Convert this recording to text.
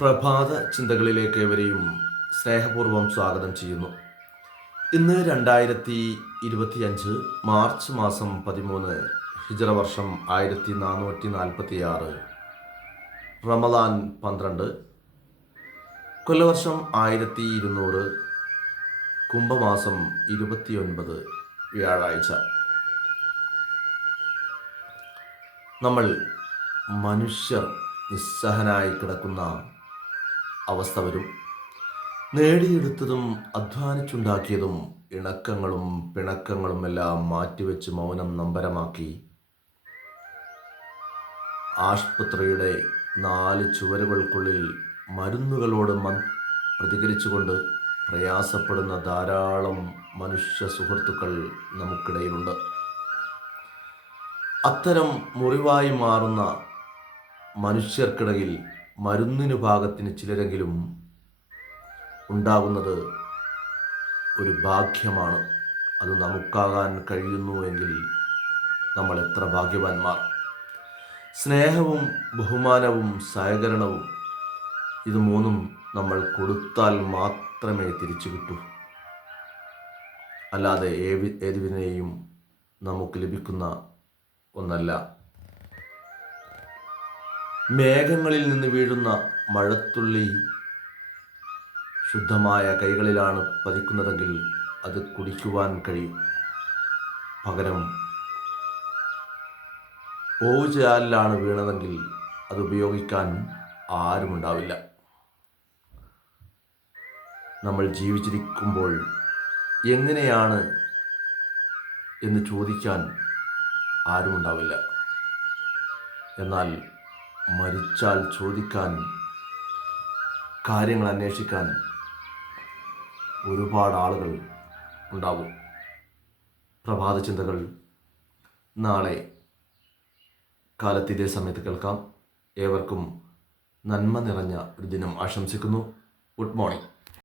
പ്രഭാത ചിന്തകളിലേക്ക് ഏവരെയും സ്നേഹപൂർവം സ്വാഗതം ചെയ്യുന്നു. ഇന്ന് രണ്ടായിരത്തി ഇരുപത്തിയഞ്ച് മാർച്ച് മാസം പതിമൂന്ന് ഹിജറ വർഷം ആയിരത്തി നാനൂറ്റി നാൽപ്പത്തി ആറ് റമദാൻ പന്ത്രണ്ട്. കൊല്ലവർഷം ആയിരത്തി ഇരുന്നൂറ് കുംഭമാസം ഇരുപത്തിയൊൻപത് വ്യാഴാഴ്ച. നമ്മൾ മനുഷ്യർ നിസ്സഹനായി കിടക്കുന്ന അവസ്ഥ വരും. നേടിയെടുത്തതും അധ്വാനിച്ചുണ്ടാക്കിയതും ഇണക്കങ്ങളും പിണക്കങ്ങളും എല്ലാം മാറ്റിവെച്ച് മൗനം നമ്പരമാക്കി. ആശുപത്രിയുടെ നാല് ചുവരുകൾക്കുള്ളിൽ മരുന്നുകളോട് പ്രതികരിച്ചുകൊണ്ട് പ്രയാസപ്പെടുന്ന ധാരാളം മനുഷ്യ സുഹൃത്തുക്കൾ നമുക്കിടയിലുണ്ട്. അത്തരം മുറിവായി മാറുന്ന മനുഷ്യർക്കിടയിൽ മരുന്നിനു ഭാഗത്തിന് ചിലരെങ്കിലും ഉണ്ടാകുന്നത് ഒരു ഭാഗ്യമാണ്. അത് നമുക്കാകാൻ കഴിയുന്നുവെങ്കിൽ നമ്മൾ എത്ര ഭാഗ്യവാന്മാർ. സ്നേഹവും ബഹുമാനവും സഹകരണവും ഇത് മൂന്നും നമ്മൾ കൊടുത്താൽ മാത്രമേ തിരിച്ചു കിട്ടൂ. അല്ലാതെ ഏവി ഏതുവിനെയും നമുക്ക് ലഭിക്കുന്ന ഒന്നല്ല. മേഘങ്ങളിൽ നിന്ന് വീഴുന്ന മഴത്തുള്ളി ശുദ്ധമായ കൈകളിലാണ് പതിക്കുന്നതെങ്കിൽ അത് കുടിക്കുവാൻ കഴിയും. പകരം ഓവുചാലിലാണ് വീണതെങ്കിൽ അത് ഉപയോഗിക്കാൻ ആരുമുണ്ടാവില്ല നമ്മൾ ജീവിച്ചിരിക്കുമ്പോൾ എങ്ങനെയാണ് എന്ന് ചോദിക്കാൻ ആരുമുണ്ടാവില്ല എന്നാൽ മരിച്ചാൽ ചോദിക്കാൻ കാര്യങ്ങൾ അന്വേഷിക്കാൻ ഒരുപാട് ആളുകൾ ഉണ്ടാവും. പ്രഭാത ചിന്തകൾ നാളെ കാലത്ത് ഇതേ സമയത്ത് കേൾക്കാം. ഏവർക്കും നന്മ നിറഞ്ഞ ഒരു ദിനം ആശംസിക്കുന്നു. Good morning.